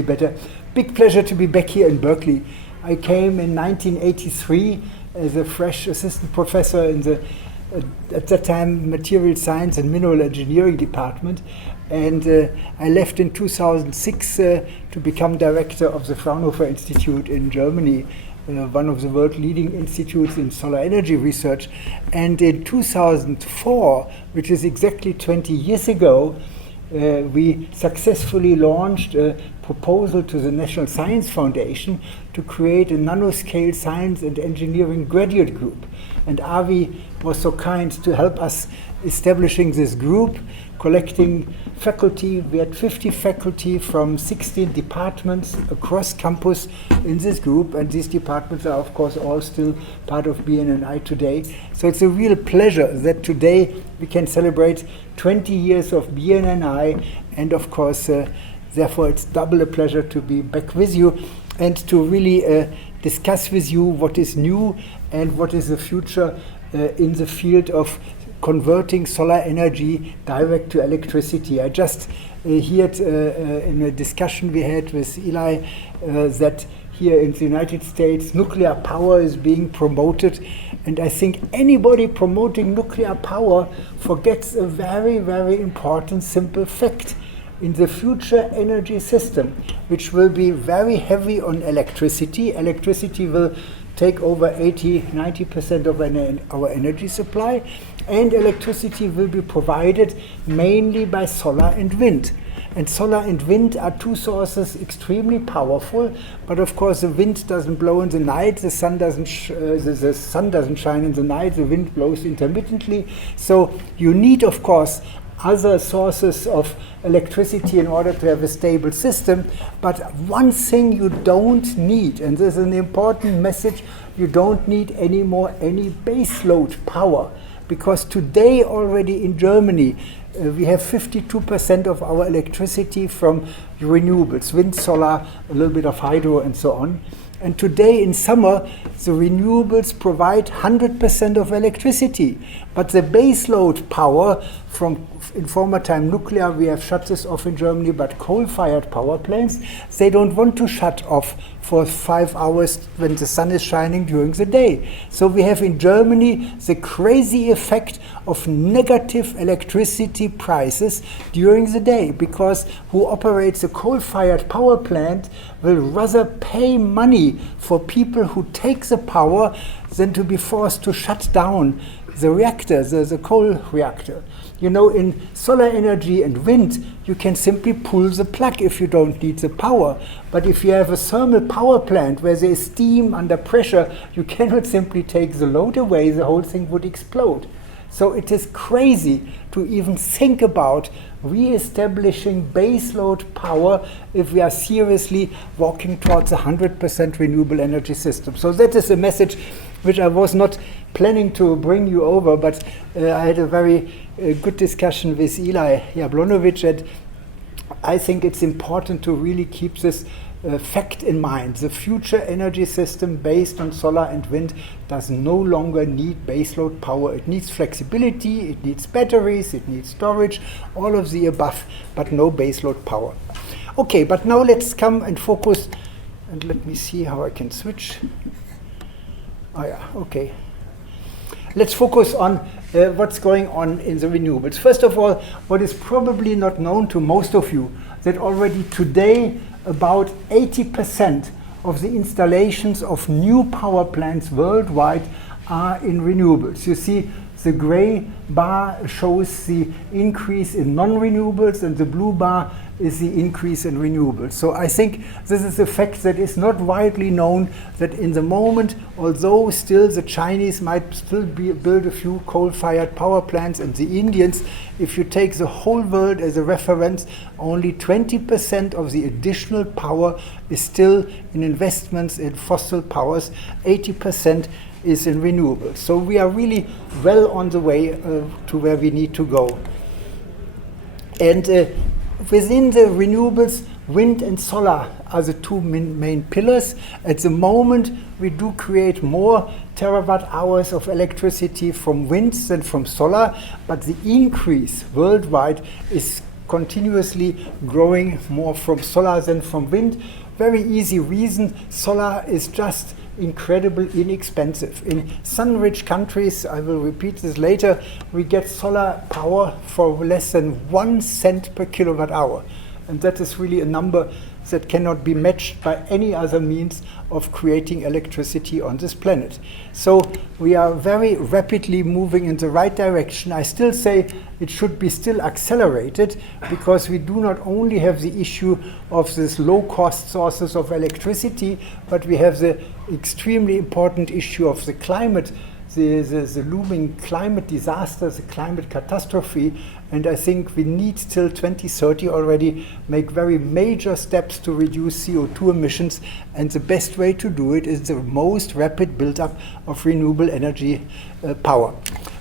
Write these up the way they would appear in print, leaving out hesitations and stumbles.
me better. Big pleasure to be back here in Berkeley. I came in 1983 as a fresh assistant professor in the, at that time, material science and mineral engineering department. And I left in 2006 to become director of the Fraunhofer Institute in Germany, one of the world leading institutes in solar energy research. And in 2004, which is exactly 20 years ago, we successfully launched a proposal to the National Science Foundation to create a nanoscale science and engineering graduate group. And Avi was so kind to help us establishing this group, collecting faculty. We had 50 faculty from 16 departments across campus in this group, and these departments are of course all still part of BNNI today. So it's a real pleasure that today we can celebrate 20 years of BNNI, and of course therefore it's double a pleasure to be back with you and to really discuss with you what is new and what is the future in the field of converting solar energy direct to electricity. I just heard in a discussion we had with Eli that here in the United States nuclear power is being promoted, and I think anybody promoting nuclear power forgets a very, very important simple fact. In the future energy system, which will be very heavy on electricity, electricity will take over 80–90% of our energy supply, and electricity will be provided mainly by solar and wind. And solar and wind are two sources extremely powerful, but of course the wind doesn't blow in the night, the sun doesn't shine in the night, the wind blows intermittently. So you need, of course, other sources of electricity in order to have a stable system. But one thing you don't need, and this is an important message, you don't need anymore any baseload power. Because today already in Germany, we have 52% of our electricity from renewables, wind, solar, a little bit of hydro and so on. And today in summer, the renewables provide 100% of electricity. But the baseload power from, in former time nuclear, we have shut this off in Germany, but coal-fired power plants, they don't want to shut off for 5 hours when the sun is shining during the day. So we have in Germany the crazy effect of negative electricity prices during the day, because who operates a coal-fired power plant will rather pay money for people who take the power than to be forced to shut down the reactor, the coal reactor. You know, in solar energy and wind, you can simply pull the plug if you don't need the power. But if you have a thermal power plant where there is steam under pressure, you cannot simply take the load away, the whole thing would explode. So it is crazy to even think about re-establishing baseload power if we are seriously walking towards a 100% renewable energy system. So that is a message which I was not planning to bring you over, but I had a very good discussion with Eli Jablonovic, and I think it's important to really keep this fact in mind. The future energy system based on solar and wind does no longer need baseload power. It needs flexibility, it needs batteries, it needs storage, all of the above, but no baseload power. Okay, but now let's come and focus, and let me see how I can switch. Oh yeah, okay. Let's focus on what's going on in the renewables. First of all, what is probably not known to most of you, that already today about 80% of the installations of new power plants worldwide are in renewables. You see, the gray bar shows the increase in non-renewables, and the blue bar is the increase in renewables. So I think this is a fact that is not widely known, that in the moment, although still the Chinese might still build a few coal-fired power plants, and the Indians, if you take the whole world as a reference, only 20% of the additional power is still in investments in fossil powers, 80% is in renewables. So we are really well on the way to where we need to go. And within the renewables, wind and solar are the two main pillars. At the moment, we do create more terawatt hours of electricity from wind than from solar, but the increase worldwide is continuously growing more from solar than from wind. Very easy reason, solar is just incredibly inexpensive. In sun-rich countries, I will repeat this later, we get solar power for less than 1 cent per kilowatt hour. And that is really a number that cannot be matched by any other means of creating electricity on this planet. So we are very rapidly moving in the right direction. I still say it should be still accelerated, because we do not only have the issue of these low-cost sources of electricity, but we have the extremely important issue of the climate, the looming climate disaster, the climate catastrophe. And I think we need till 2030 already make very major steps to reduce CO2 emissions, and the best way to do it is the most rapid build-up of renewable energy power.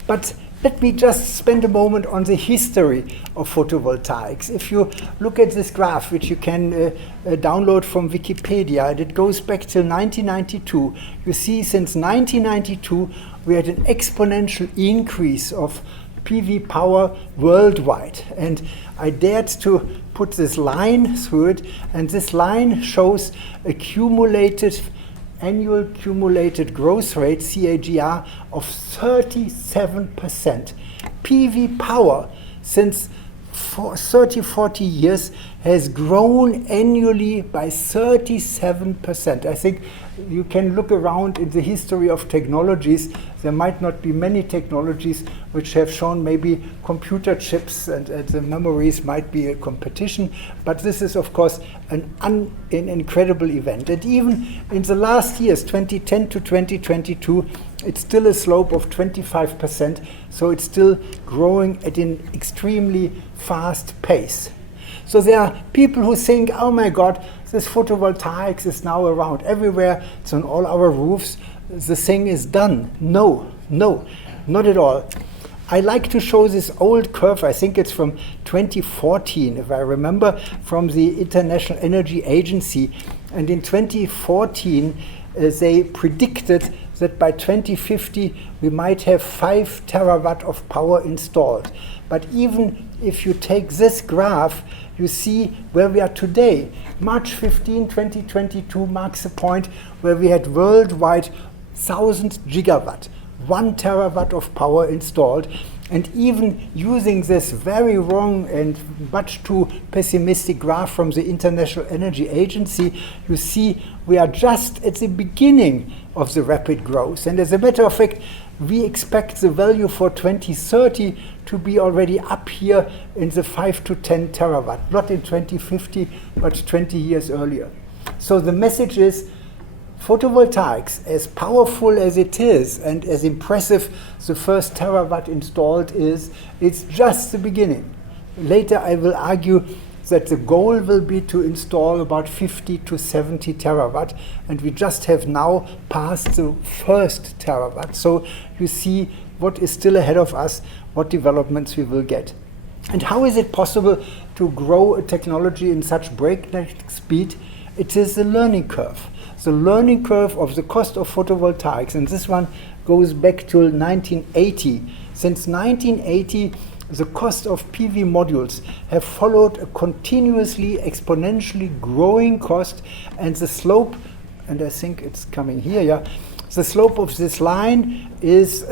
But let me just spend a moment on the history of photovoltaics. If you look at this graph, which you can download from Wikipedia, and it goes back till 1992, you see since 1992 we had an exponential increase of PV power worldwide. And I dared to put this line through it, and this line shows a annual cumulated growth rate, CAGR, of 37%. PV power since 30-40 years has grown annually by 37%. I think you can look around in the history of technologies. There might not be many technologies which have shown, maybe computer chips and the memories might be a competition, but this is of course an incredible event. And even in the last years, 2010 to 2022, it's still a slope of 25%, so it's still growing at an extremely fast pace. So there are people who think, oh my God, this photovoltaics is now around everywhere, it's on all our roofs, the thing is done. No, not at all. I like to show this old curve. I think it's from 2014, if I remember, from the International Energy Agency. And in 2014, they predicted that by 2050 we might have 5 terawatt of power installed. But even if you take this graph, you see where we are today. March 15, 2022 marks a point where we had worldwide 1,000 gigawatt, 1 terawatt of power installed. And even using this very wrong and much too pessimistic graph from the International Energy Agency, you see we are just at the beginning of the rapid growth. And as a matter of fact, we expect the value for 2030 to be already up here in the 5 to 10 terawatt, not in 2050, but 20 years earlier. So the message is, photovoltaics, as powerful as it is and as impressive the first terawatt installed is, it's just the beginning. Later I will argue that the goal will be to install about 50 to 70 terawatt, and we just have now passed the first terawatt. So you see what is still ahead of us, what developments we will get. And how is it possible to grow a technology in such breakneck speed? It is the learning curve. The learning curve of the cost of photovoltaics, and this one goes back to 1980. Since 1980, the cost of PV modules have followed a continuously exponentially growing cost, and the slope, and I think it's coming here, yeah, the slope of this line is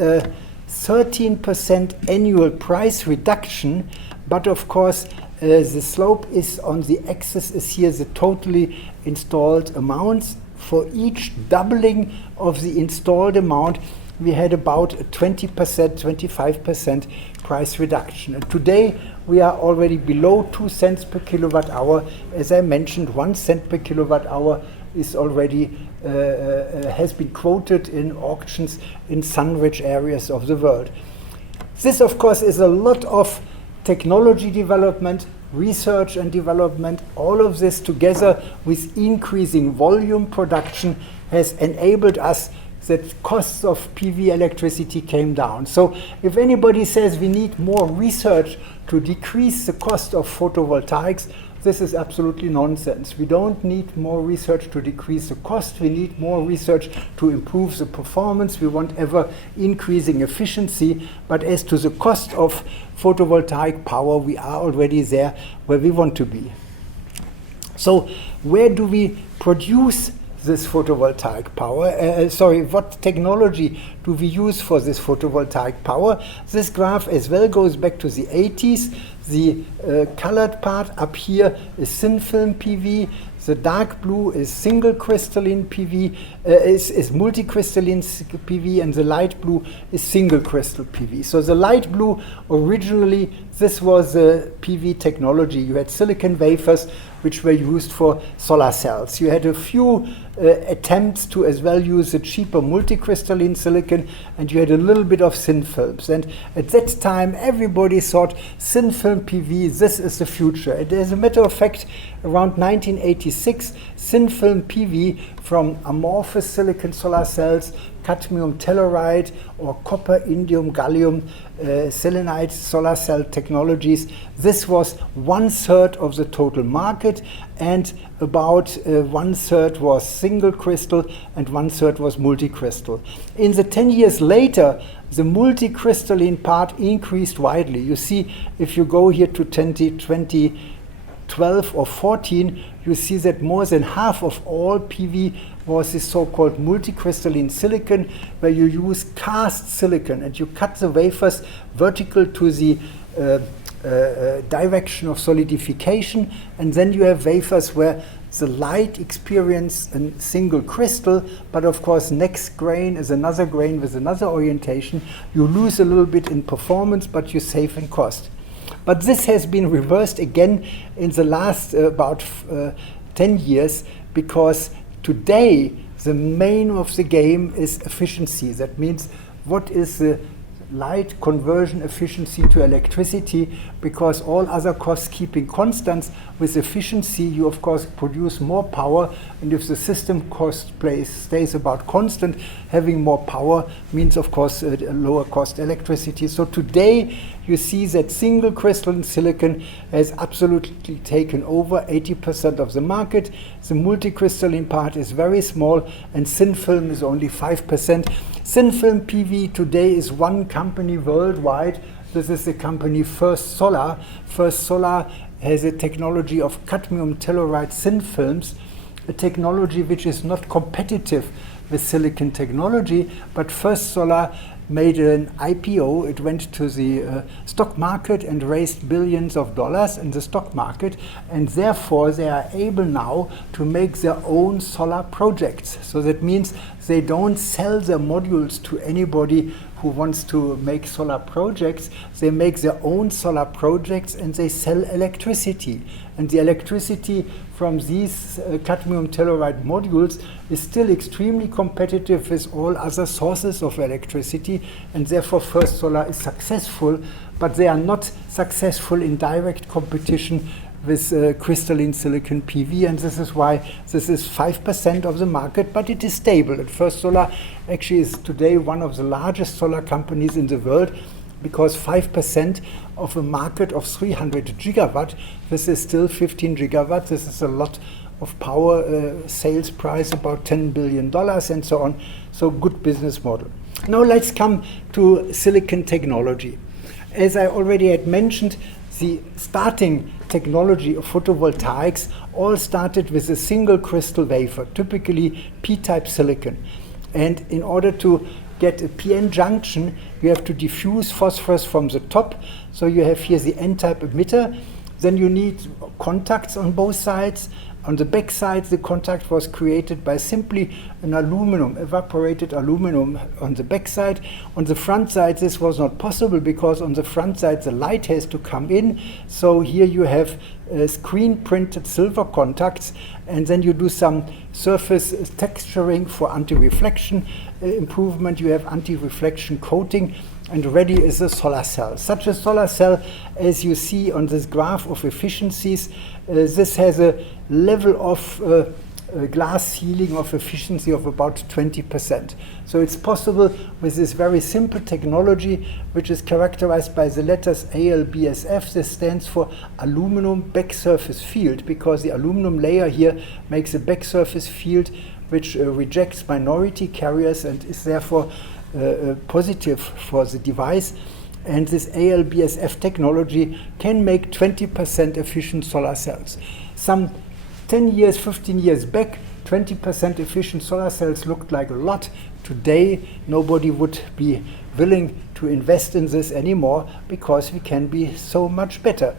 13% annual price reduction, but of course the slope is on the axis is here the totally installed amounts. For each doubling of the installed amount, we had about a 20%, 25% price reduction. And today we are already below 2 cents per kilowatt hour. As I mentioned, 1 cent per kilowatt hour is already has been quoted in auctions in sun-rich areas of the world. This, of course, is a lot of technology development, research and development. All of this together with increasing volume production has enabled us that costs of PV electricity came down. So if anybody says we need more research to decrease the cost of photovoltaics, this is absolutely nonsense. We don't need more research to decrease the cost. We need more research to improve the performance. We want ever increasing efficiency. But as to the cost of photovoltaic power, we are already there where we want to be. So where do we produce this photovoltaic power? What technology do we use for this photovoltaic power? This graph as well goes back to the 80s. The colored part up here is thin film PV. The dark blue is single crystalline PV, is multicrystalline PV, and the light blue is single crystal PV. So the light blue, originally, this was a PV technology. You had silicon wafers which were used for solar cells. You had a few attempts to as well use the cheaper multicrystalline silicon, and you had a little bit of thin films. And at that time, everybody thought thin film PV, this is the future. And as a matter of fact, around 1986, thin film PV from amorphous silicon solar cells, cadmium telluride or copper, indium, gallium selenide solar cell technologies. This was 1/3 of the total market, and about 1/3 was single crystal and 1/3 was multicrystal. In the 10 years later, the multicrystalline part increased widely. You see, if you go here to 2012 or 14, you see that more than half of all PV was this so-called multicrystalline silicon, where you use cast silicon and you cut the wafers vertical to the direction of solidification, and then you have wafers where the light experience a single crystal, but of course next grain is another grain with another orientation. You lose a little bit in performance, but you save in cost. But this has been reversed again in the last about 10 years, because today the main of the game is efficiency. That means what is the light conversion efficiency to electricity, because all other costs keeping constant. With efficiency, you of course produce more power, and if the system cost stays about constant, having more power means of course a lower cost electricity. So today you see that single crystalline silicon has absolutely taken over 80% of the market. The multicrystalline part is very small, and thin film is only 5%. Thin film PV today is one company worldwide. This is the company First Solar. First Solar has a technology of cadmium telluride thin films, a technology which is not competitive with silicon technology, but First Solar made an IPO. It went to the stock market and raised billions of dollars in the stock market, and therefore they are able now to make their own solar projects. So that means they don't sell their modules to anybody who wants to make solar projects. They make their own solar projects and they sell electricity. And the electricity from these cadmium telluride modules is still extremely competitive with all other sources of electricity, and therefore First Solar is successful, but they are not successful in direct competition with crystalline silicon PV, and this is why this is 5% of the market, but it is stable. And First Solar actually is today one of the largest solar companies in the world, because 5% of a market of 300 gigawatt, this is still 15 gigawatt, this is a lot of power, sales price about $10 billion and so on, so good business model. Now let's come to silicon technology. As I already had mentioned, the starting technology of photovoltaics all started with a single crystal wafer, typically P-type silicon. And in order to get a PN junction, you have to diffuse phosphorus from the top. So you have here the N-type emitter. Then you need contacts on both sides. On the back side, the contact was created by simply an aluminum, evaporated aluminum on the back side. On the front side, this was not possible, because on the front side, the light has to come in. So here you have screen printed silver contacts, and then you do some surface texturing for anti-reflection improvement. You have anti-reflection coating, and ready is a solar cell. Such a solar cell, as you see on this graph of efficiencies, this has a level of glass ceiling of efficiency of about 20%. So it's possible with this very simple technology, which is characterized by the letters ALBSF. This stands for aluminum back surface field, because the aluminum layer here makes a back surface field which rejects minority carriers and is therefore positive for the device. And this ALBSF technology can make 20% efficient solar cells. Some 10 years, 15 years back, 20% efficient solar cells looked like a lot. Today, nobody would be willing to invest in this anymore because we can be so much better.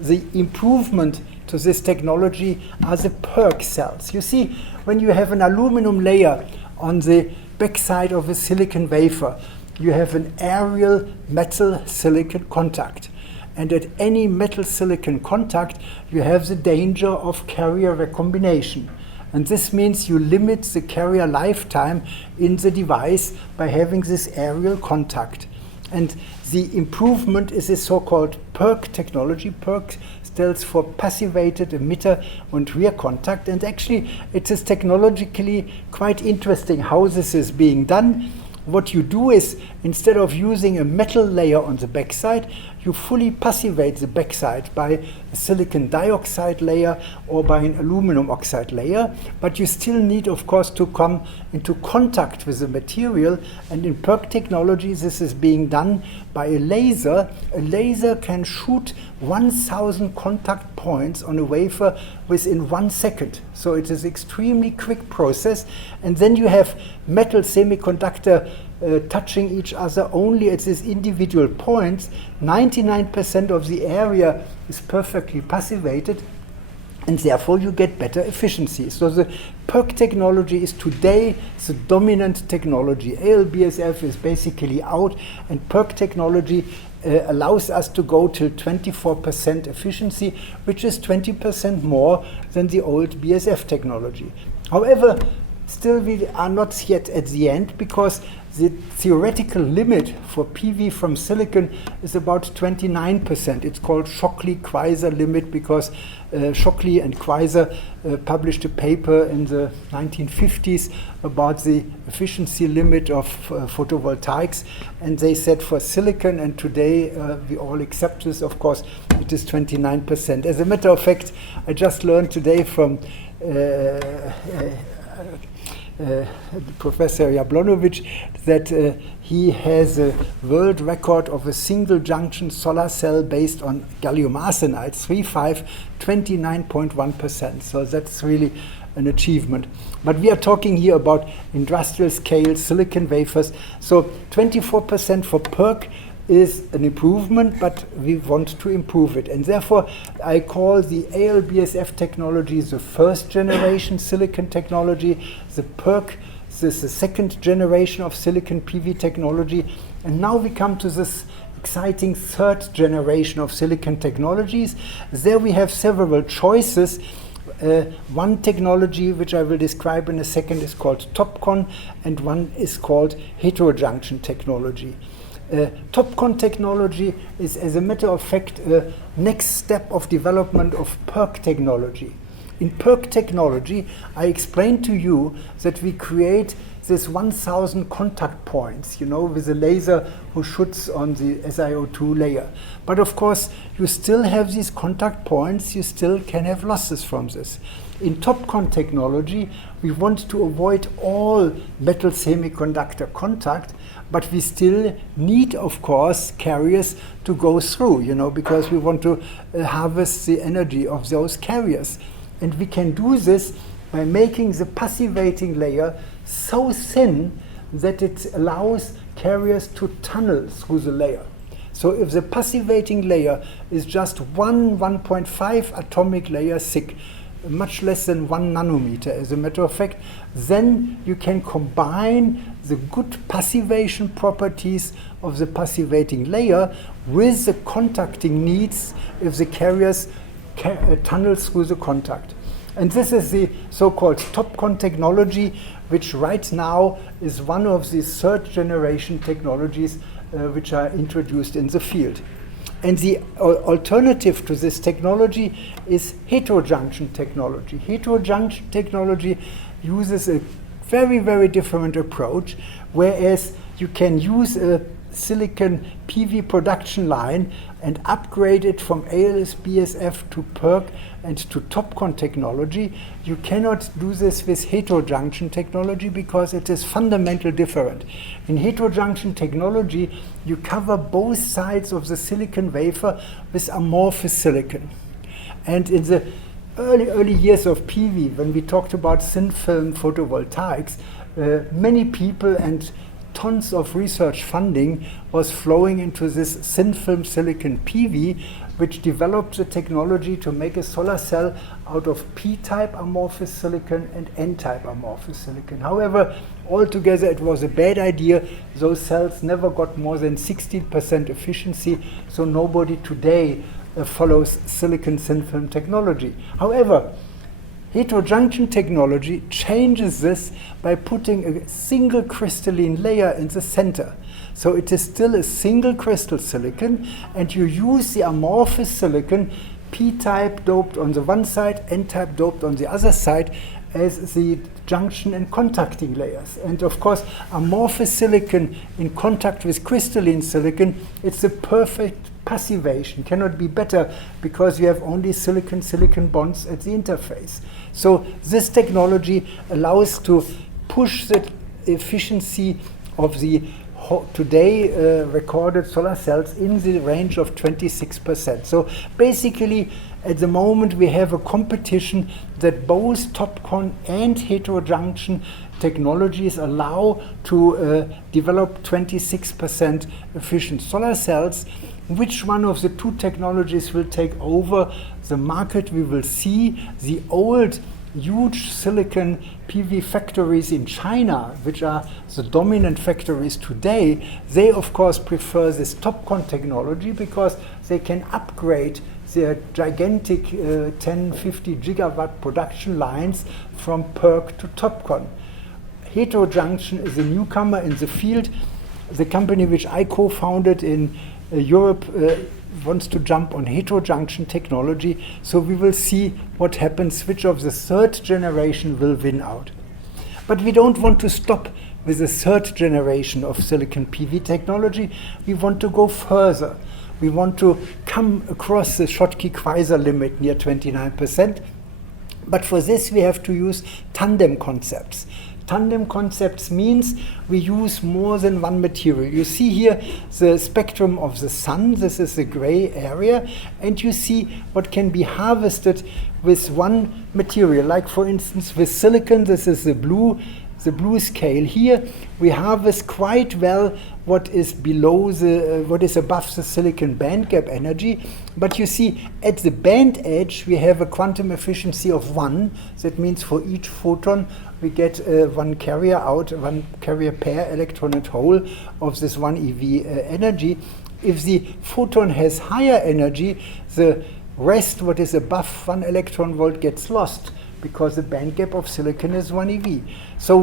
The improvement to this technology are the PERC cells. You see, when you have an aluminum layer on the backside of a silicon wafer, you have an aerial metal silicon contact. And at any metal silicon contact, you have the danger of carrier recombination. And this means you limit the carrier lifetime in the device by having this aerial contact. And the improvement is a so-called PERC technology. PERC stands for passivated emitter and rear contact. And actually, it is technologically quite interesting how this is being done. What you do is, instead of using a metal layer on the backside, you fully passivate the backside by a silicon dioxide layer or by an aluminum oxide layer, but you still need, of course, to come into contact with the material. And in PERC technology, this is being done by a laser. A laser can shoot 1,000 contact points on a wafer within 1 second. So it is extremely quick process. And then you have metal semiconductor touching each other only at these individual points. 99% of the area is perfectly passivated, and therefore you get better efficiency. So the PERC technology is today the dominant technology. ALBSF is basically out, and PERC technology allows us to go till 24% efficiency, which is 20% more than the old BSF technology. However, still we are not yet at the end, because the theoretical limit for PV from silicon is about 29%. It's called Shockley-Queisser limit, because Shockley and Queisser published a paper in the 1950s about the efficiency limit of photovoltaics, and they said for silicon, and today we all accept this, of course, it is 29%. As a matter of fact, I just learned today from Professor Jablonowicz that he has a world record of a single junction solar cell based on gallium arsenide, 29.1%. So that's really an achievement. But we are talking here about industrial scale silicon wafers. So 24% for PERC is an improvement, but we want to improve it. And therefore, I call the ALBSF technology the first generation silicon technology. The PERC is the second generation of silicon PV technology. And now we come to this exciting third generation of silicon technologies. There we have several choices. One technology, which I will describe in a second, is called TOPCon, and one is called heterojunction technology. TOPCon technology is, as a matter of fact, a next step of development of PERC technology. In PERC technology, I explained to you that we create this 1,000 contact points, with a laser who shoots on the SiO2 layer. But of course, you still have these contact points, you still can have losses from this. In TOPCon technology, we want to avoid all metal semiconductor contact, but we still need, of course, carriers to go through, because we want to harvest the energy of those carriers. And we can do this by making the passivating layer so thin that it allows carriers to tunnel through the layer. So if the passivating layer is just 1.5 atomic layer thick, much less than 1 nanometer, as a matter of fact, then you can combine the good passivation properties of the passivating layer with the contacting needs if the carriers tunnel through the contact. And this is the so-called TOPCon technology, which right now is one of the third generation technologies which are introduced in the field. And the alternative to this technology is heterojunction technology. Heterojunction technology uses a very, very different approach, whereas you can use a silicon PV production line and upgrade it from ALS-BSF to PERC and to TOPCon technology. You cannot do this with heterojunction technology because it is fundamentally different. In heterojunction technology, you cover both sides of the silicon wafer with amorphous silicon. And in the early years of PV, when we talked about thin film photovoltaics, many people and tons of research funding was flowing into this thin film silicon PV, which developed the technology to make a solar cell out of P-type amorphous silicon and N-type amorphous silicon. However, altogether it was a bad idea. Those cells never got more than 16% efficiency, so nobody today follows silicon thin film technology. However, heterojunction technology changes this by putting a single crystalline layer in the center. So it is still a single crystal silicon, and you use the amorphous silicon, P-type doped on the one side, N-type doped on the other side, as the junction and contacting layers. And of course, amorphous silicon in contact with crystalline silicon, it's a perfect passivation, cannot be better, because you have only silicon-silicon bonds at the interface. So this technology allows to push the efficiency of the today recorded solar cells in the range of 26%. So basically, at the moment, we have a competition that both TOPCon and heterojunction technologies allow to develop 26% efficient solar cells. Which one of the two technologies will take over the market? We will see. The old huge silicon PV factories in China, which are the dominant factories today, they of course prefer this TOPCon technology because they can upgrade their gigantic 10-50 gigawatt production lines from PERC to TOPCon. Heterojunction is a newcomer in the field. The company which I co-founded in Europe wants to jump on heterojunction technology, so we will see what happens, which of the third generation will win out. But we don't want to stop with the third generation of silicon PV technology. We want to go further. We want to come across the Schottky-Queisser limit near 29%. But for this, we have to use tandem concepts. Tandem concepts means we use more than one material. You see here the spectrum of the sun. This is the gray area. And you see what can be harvested with one material. Like, for instance, with silicon, this is the blue scale. Here we harvest quite well what is below what is above the silicon band gap energy. But you see, at the band edge, we have a quantum efficiency of 1. That means for each photon, we get one carrier out, one carrier pair, electron and hole, of this 1 eV energy. If the photon has higher energy, the rest, what is above 1 electron volt, gets lost, because the band gap of silicon is 1 eV. So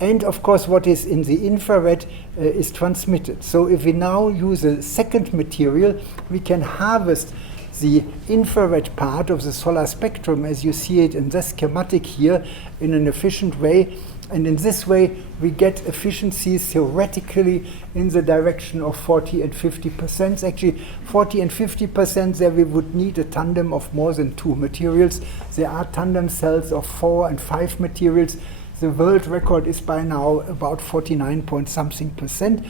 and of course what is in the infrared is transmitted. So if we now use a second material, we can harvest the infrared part of the solar spectrum, as you see it in this schematic here, in an efficient way. And in this way, we get efficiencies theoretically in the direction of 40 and 50%. Actually, 40 and 50%, there we would need a tandem of more than 2 materials. There are tandem cells of 4 and 5 materials. The world record is by now about 49 point something percent.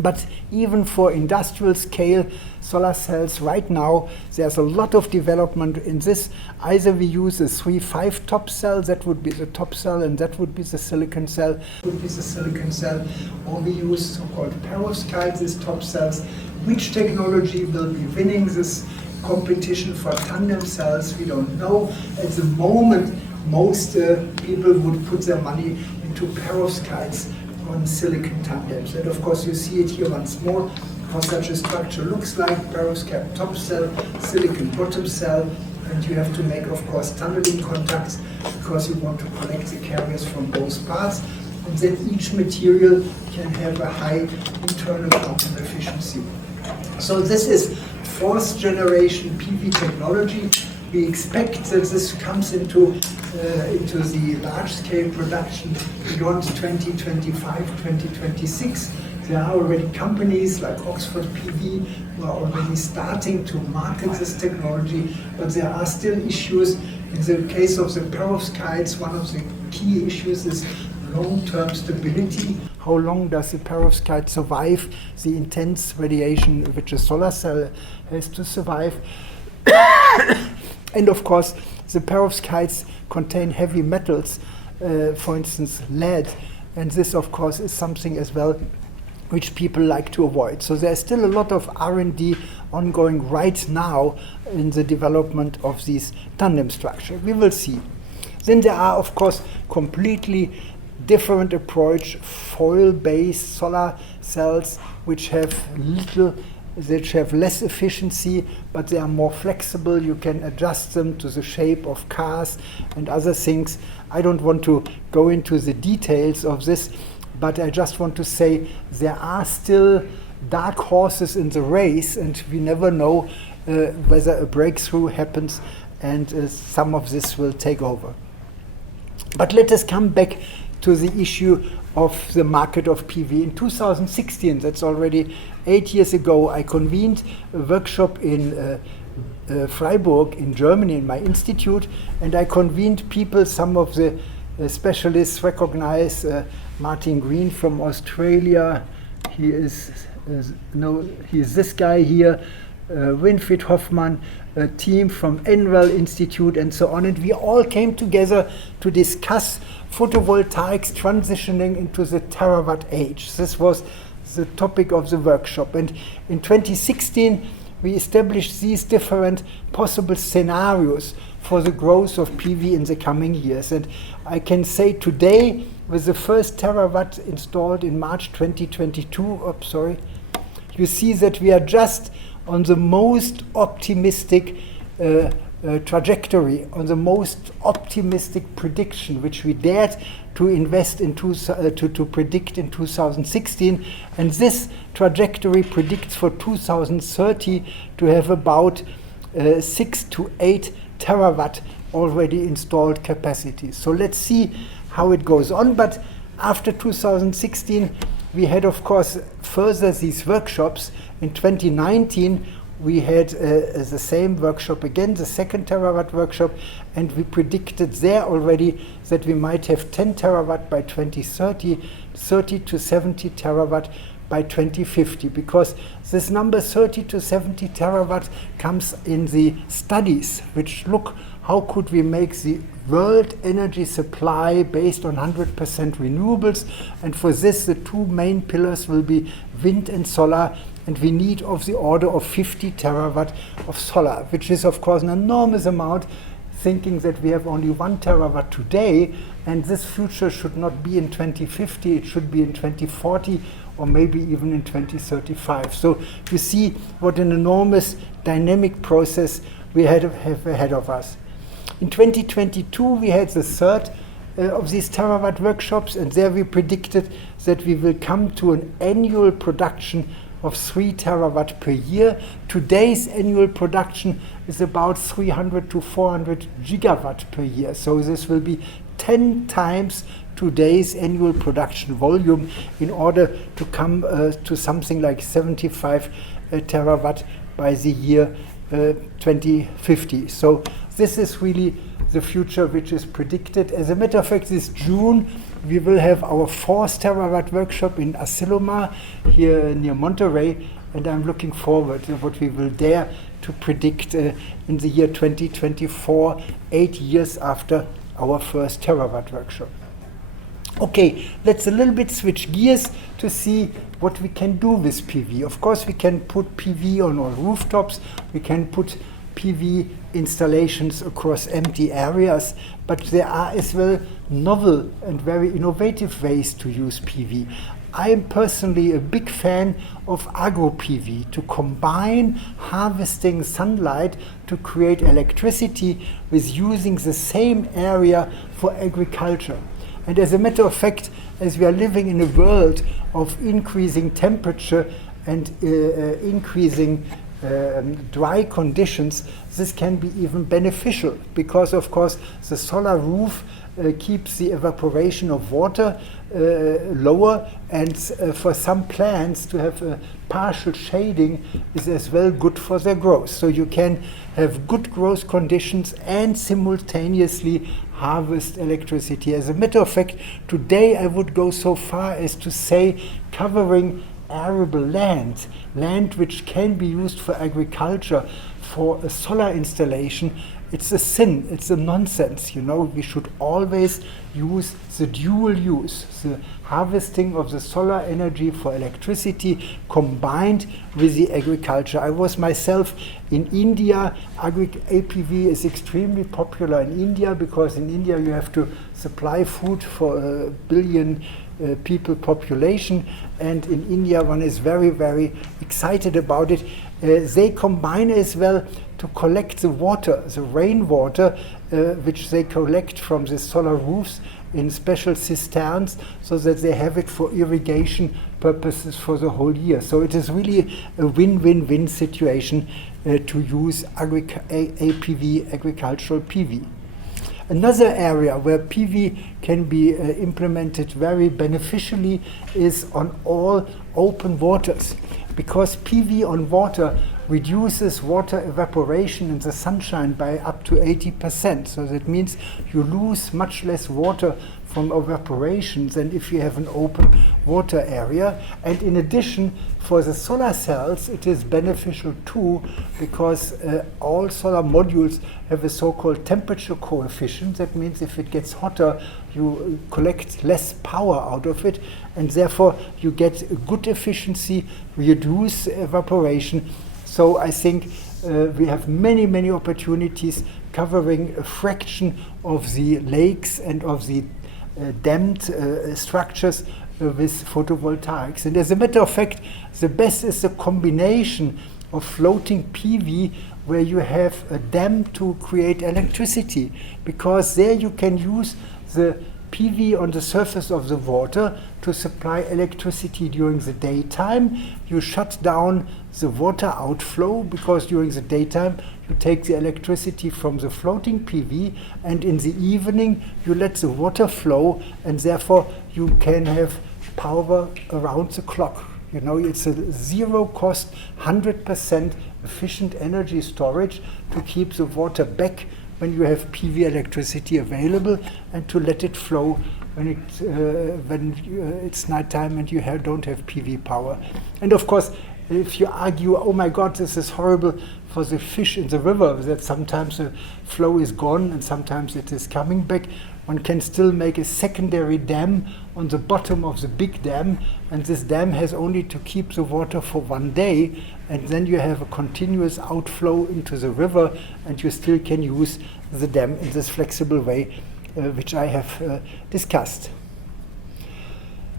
But even for industrial scale solar cells right now, there's a lot of development in this. Either we use a 3-5 top cell, that would be the top cell, and that would be the silicon cell, or we use so-called perovskites, these top cells. Which technology will be winning this competition for tandem cells, we don't know. At the moment, most people would put their money into perovskites on silicon tandems. And of course, you see it here once more, how such a structure looks like: perovskite top cell, silicon bottom cell, and you have to make, of course, tunneling contacts, because you want to collect the carriers from both parts. And then each material can have a high internal quantum efficiency. So this is fourth generation PV technology. We expect that this comes into the large-scale production beyond 2025, 2026. There are already companies like Oxford PV who are already starting to market this technology, but there are still issues. In the case of the perovskites, one of the key issues is long-term stability. How long does the perovskite survive the intense radiation which a solar cell has to survive? And of course, the perovskites contain heavy metals, for instance, lead, and this of course is something as well which people like to avoid. So there's still a lot of R&D ongoing right now in the development of these tandem structure. We will see. Then there are of course completely different approach, foil-based solar cells which have less efficiency, but they are more flexible. You can adjust them to the shape of cars and other things. I don't want to go into the details of this, but I just want to say there are still dark horses in the race, and we never know whether a breakthrough happens and some of this will take over. But let us come back to the issue of the market of PV. In 2016, that's already 8 years ago, I convened a workshop in Freiburg in Germany in my institute, and I convened people, some of the specialists recognize Martin Green from Australia. He is this guy here, Winfried Hoffmann, a team from Enwell Institute and so on, and we all came together to discuss photovoltaics transitioning into the terawatt age. This was the topic of the workshop, and in 2016 we established these different possible scenarios for the growth of PV in the coming years. And I can say today, with the first terawatt installed in March 2022, you see that we are just on the most optimistic trajectory, on the most optimistic prediction, which we dared to invest in to predict in 2016, and this trajectory predicts for 2030 to have about 6 to 8 terawatt already installed capacity. So let's see how it goes on. But after 2016, we had, of course, further these workshops. In 2019, we had the same workshop again, the second terawatt workshop, and we predicted there already that we might have 10 terawatt by 2030, 30 to 70 terawatt by 2050, because this number 30 to 70 terawatt comes in the studies which look how could we make the world energy supply based on 100% renewables, and for this the two main pillars will be wind and solar, and we need of the order of 50 terawatt of solar, which is of course an enormous amount, thinking that we have only 1 terawatt today, and this future should not be in 2050, it should be in 2040 or maybe even in 2035. So you see what an enormous dynamic process we have ahead of us. In 2022 we had the third of these terawatt workshops, and there we predicted that we will come to an annual production of 3 terawatt per year. Today's annual production is about 300 to 400 gigawatt per year. So this will be 10 times today's annual production volume in order to come to something like 75 terawatt by the year 2050. So this is really the future which is predicted. As a matter of fact, this June we will have our 4th terawatt workshop in Asilomar here near Monterey, and I'm looking forward to what we will dare to predict in the year 2024, 8 years after our first terawatt workshop. Okay, let's a little bit switch gears to see what we can do with PV. Of course, we can put PV on our rooftops, we can put PV installations across empty areas, but there are as well novel and very innovative ways to use PV. I am personally a big fan of agro-PV, to combine harvesting sunlight to create electricity with using the same area for agriculture. And as a matter of fact, as we are living in a world of increasing temperature and increasing dry conditions, this can be even beneficial, because of course the solar roof keeps the evaporation of water lower, and for some plants to have a partial shading is as well good for their growth. So you can have good growth conditions and simultaneously harvest electricity. As a matter of fact, today I would go so far as to say covering arable land which can be used for agriculture, for a solar installation, it's a sin, it's a nonsense. We should always use the dual use, the harvesting of the solar energy for electricity combined with the agriculture. I was myself in India. APV is extremely popular in India, because in India you have to supply food for a billion people population, and in India one is very, very excited about it. They combine as well to collect the water, the rainwater, which they collect from the solar roofs in special cisterns, so that they have it for irrigation purposes for the whole year. So it is really a win-win-win situation to use APV, agricultural PV. Another area where PV can be implemented very beneficially is on all open waters, because PV on water reduces water evaporation in the sunshine by up to 80%. So that means you lose much less water from evaporation than if you have an open water area. And in addition, for the solar cells, it is beneficial too, because all solar modules have a so-called temperature coefficient. That means if it gets hotter, you collect less power out of it, and therefore you get a good efficiency, reduce evaporation. So I think we have many, many opportunities covering a fraction of the lakes and of the dammed structures with photovoltaics. And as a matter of fact, the best is the combination of floating PV, where you have a dam to create electricity, because there you can use the PV on the surface of the water to supply electricity during the daytime. You shut down the water outflow, because during the daytime you take the electricity from the floating PV, and in the evening you let the water flow, and therefore you can have power around the clock. It's a zero cost, 100% efficient energy storage to keep the water back when you have PV electricity available, and to let it flow when it's nighttime and you don't have PV power. And of course, if you argue, oh my God, this is horrible for the fish in the river, that sometimes the flow is gone and sometimes it is coming back, one can still make a secondary dam on the bottom of the big dam, and this dam has only to keep the water for 1 day, and then you have a continuous outflow into the river, and you still can use the dam in this flexible way, which I have discussed.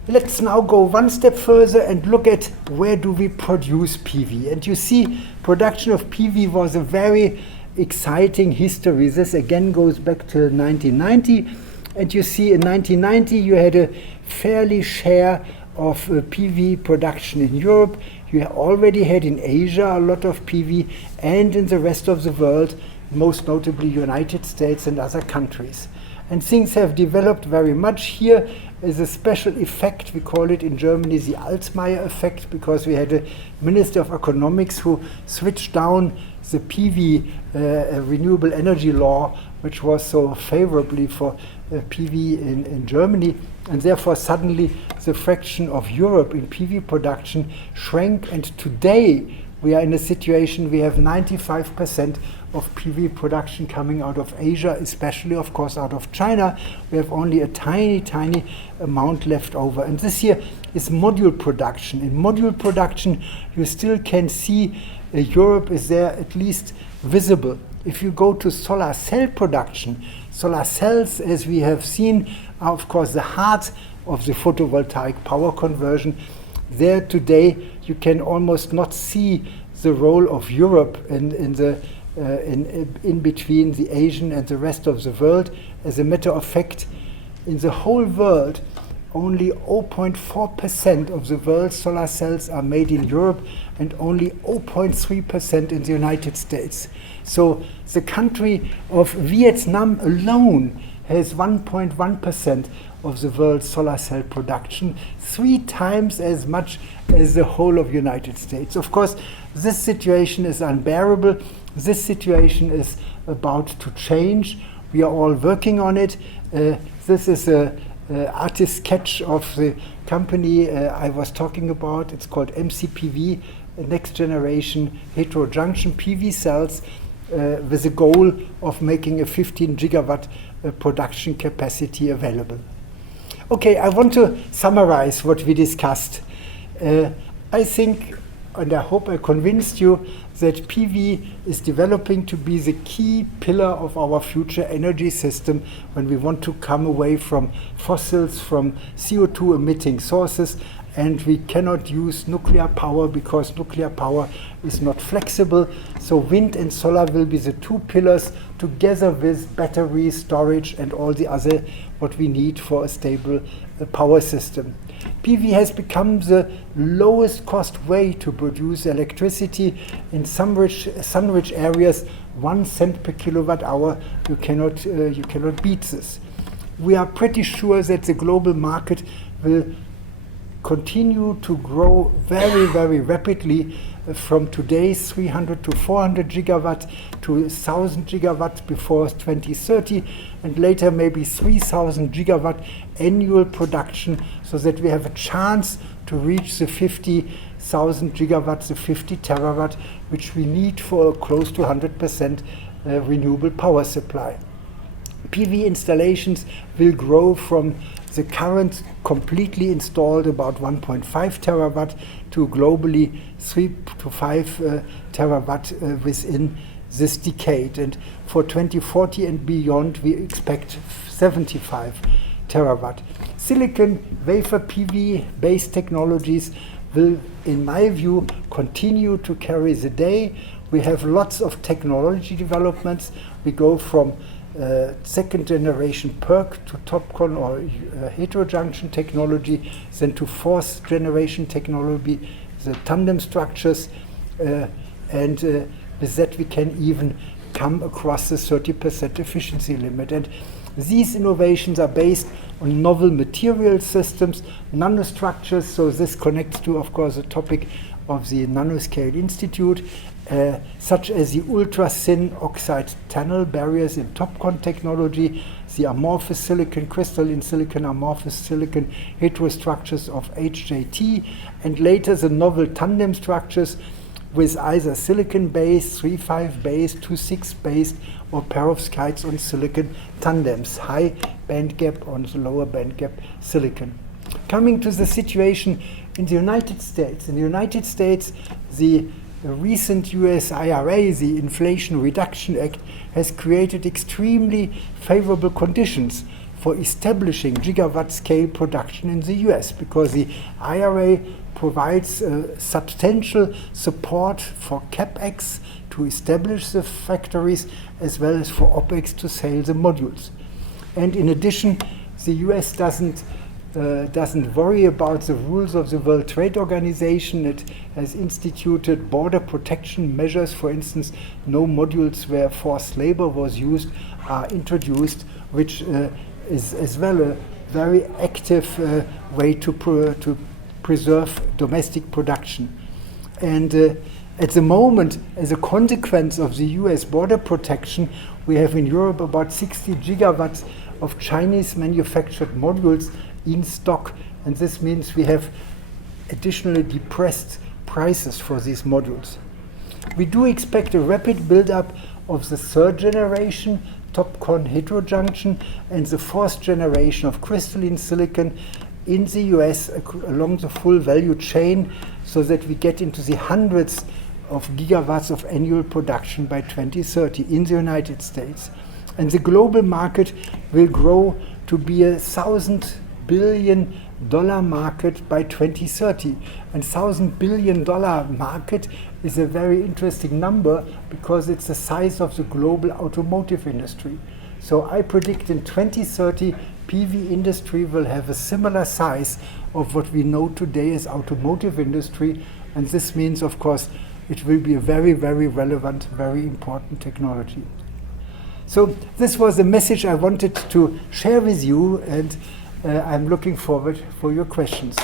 Let's now go one step further and look at where do we produce PV. And you see, production of PV was a very exciting history. This again goes back till 1990. And you see, in 1990 you had a fairly share of PV production in Europe. You already had in Asia a lot of PV, and in the rest of the world, most notably United States and other countries. And things have developed very much. Here is a special effect, we call it in Germany the Altmaier effect, because we had a Minister of Economics who switched down the PV renewable energy law, which was so favorably for PV in Germany, and therefore suddenly the fraction of Europe in PV production shrank, and today we are in a situation we have 95% of PV production coming out of Asia, especially of course out of China. We have only a tiny, tiny amount left over. And this here is module production. In module production you still can see Europe is there at least visible. If you go to solar cell production, solar cells, as we have seen, are of course the heart of the photovoltaic power conversion. There today you can almost not see the role of Europe in between the Asian and the rest of the world. As a matter of fact, in the whole world, only 0.4% of the world's solar cells are made in Europe and only 0.3% in the United States. So the country of Vietnam alone has 1.1% of the world's solar cell production, 3 times as much as the whole of the United States. Of course, this situation is unbearable. This situation is about to change. We are all working on it. This is an artist sketch of the company I was talking about. It's called MCPV, Next Generation Heterojunction PV Cells, with a goal of making a 15 gigawatt production capacity available. Okay, I want to summarize what we discussed. I think, and I hope I convinced you, that PV is developing to be the key pillar of our future energy system when we want to come away from fossils, from CO2 emitting sources, and we cannot use nuclear power because nuclear power is not flexible. So wind and solar will be the 2 pillars together with battery storage and all the other what we need for a stable power system. PV has become the lowest cost way to produce electricity. In some sun-rich areas, 1 cent per kilowatt hour. You cannot beat this. We are pretty sure that the global market will continue to grow very, very rapidly from today's 300 to 400 gigawatt to 1,000 gigawatt before 2030, and later maybe 3,000 gigawatt annual production, so that we have a chance to reach the 50,000 gigawatts, the 50 terawatt, which we need for close to 100% renewable power supply. PV installations will grow from the current completely installed about 1.5 terawatt to globally 3 to 5 terawatt within this decade. And for 2040 and beyond, we expect 75 terawatt. Silicon wafer PV based technologies will, in my view, continue to carry the day. We have lots of technology developments. We go from second generation PERC to TOPCon or heterojunction technology, then to 4th generation technology, the tandem structures, and with that we can even come across the 30% efficiency limit. And these innovations are based on novel material systems, nanostructures, so this connects to, of course, the topic of the Nanoscale Institute, such as the ultra-thin oxide tunnel barriers in TOPCon technology, the amorphous silicon, crystalline silicon, amorphous silicon heterostructures of HJT, and later the novel tandem structures with either silicon-based, 3,5-based, 2,6-based, or perovskites on silicon tandems, high band gap on the lower band gap silicon. Coming to the situation in the United States. In the United States, the recent US IRA, the Inflation Reduction Act, has created extremely favorable conditions for establishing gigawatt scale production in the US, because the IRA provides substantial support for CapEx to establish the factories, as well as for OpEx to sell the modules. And in addition, the US doesn't worry about the rules of the World Trade Organization. It has instituted border protection measures. For instance, no modules where forced labor was used are introduced, which is as well a very active way to preserve domestic production. And at the moment, as a consequence of the US border protection, we have in Europe about 60 gigawatts of Chinese manufactured modules in stock, and this means we have additionally depressed prices for these modules. We do expect a rapid build-up of the 3rd generation TOPCon heterojunction and the 4th generation of crystalline silicon in the US along the full value chain, so that we get into the hundreds of gigawatts of annual production by 2030 in the United States. And the global market will grow to be $1,000 billion market by 2030. And $1,000 billion market is a very interesting number because it's the size of the global automotive industry. So I predict in 2030 PV industry will have a similar size of what we know today as automotive industry, and this means, of course, it will be a very, very relevant, very important technology. So this was the message I wanted to share with you, and I'm looking forward for your questions.